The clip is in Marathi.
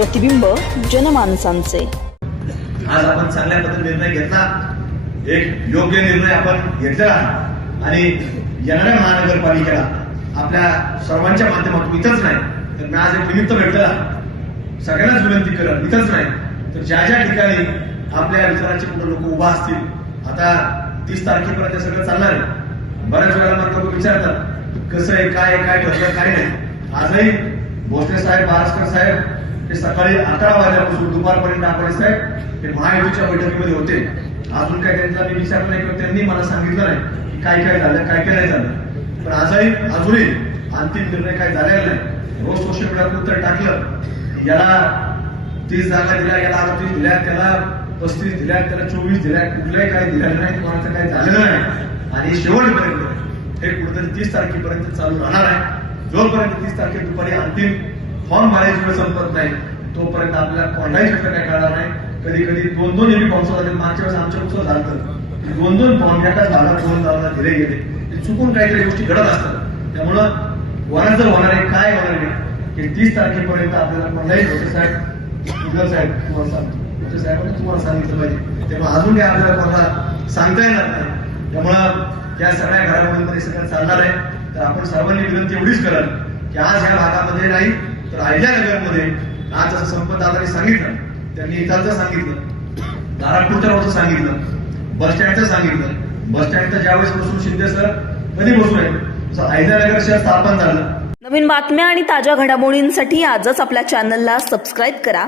प्रतिबिंब जनमानसांचे। आज आपण चांगल्या पद्धतीने निर्णय घेतला, एक योग्य निर्णय आपण घेतला आणि येणाऱ्या महानगरपालिकेला आपल्या सर्वांच्या माध्यमातून इथंच नाही तर मी आज एक निमित्त भेटला सगळ्यांनाच विनंती करत इथंच नाही तर ज्या ज्या ठिकाणी आपल्या विचाराचे कुठे लोक उभा असतील, आता 30 तारखेपर्यंत सगळं चालणार आहे। बऱ्याच वेळेला मला लोक विचारतात कसं आहे, काय ठरलं, काय नाही। आजही भोसले साहेब, बारस्कर साहेब ते सकाळी 11 वाजल्यापासून दुपारपर्यंत आपण साहेब ते महायुतीच्या बैठकीमध्ये होते। अजून काय त्यांचा मी विचार नाही किंवा त्यांनी मला सांगितलं नाही की काय झालं, काय नाही झालं। पण अजूनही अंतिम निर्णय काय झालेला नाही। रोज सोशल मीडियावर उत्तर टाकलं याला 30 जागा दिल्या, याला 38 दिल्या, त्याला 35 दिल्या, त्याला 24 दिल्या, कुठल्याही काही दिलेलं नाही, कोणाचं काही झालेलं नाही। आणि शेवटपर्यंत हे कुठेतरी 30 तारखेपर्यंत चालू राहणार आहे। जोपर्यंत 30 तारखे दुपारी अंतिम फॉर्म भरायची वेळ संपत नाही तोपर्यंत आपल्याला कोणताही प्रश्न काय कळणार नाही। कधी कधी 2-2 एबी फॉर्म झाले, मागच्या वेळेस आमच्या उत्सव झालं 2-2 फॉर्म एकाच भागात होऊन जाऊन धीरे गेले, चुकून काहीतरी गोष्टी घडत असतात। त्यामुळं वरांजर होणार आहे, काय होणार आहे की 30 तारखेपर्यंत आपल्याला कोणताही भोसले साहेब, साहेब तुम्हाला सांगितलं पाहिजे। तेव्हा अजून काही आपल्याला कोणाला सांगता येणार नाही। त्यामुळं या सगळ्या घडामोडींमध्ये सगळं चालणार आहे। तर आपण सर्वांनी विनंती एवढीच कराल की आज या भागामध्ये नाही तर अहिल्यानगरमध्ये आज असं संपतदारांनी सांगितलं, त्यांनी इथालचं सांगितलं, दारापूरच्या रोडचं सांगितलं, बस स्टँडचं सांगितलं। बस स्टँडचं ज्यावेळेस बसून शिंदे सर कधी बसून आहे तसं अहिल्यानगर शहर स्थापन झालं। नवीन बातम्या आणि ताज्या घडामोडींसाठी आजच आपल्या चॅनलला सबस्क्राईब करा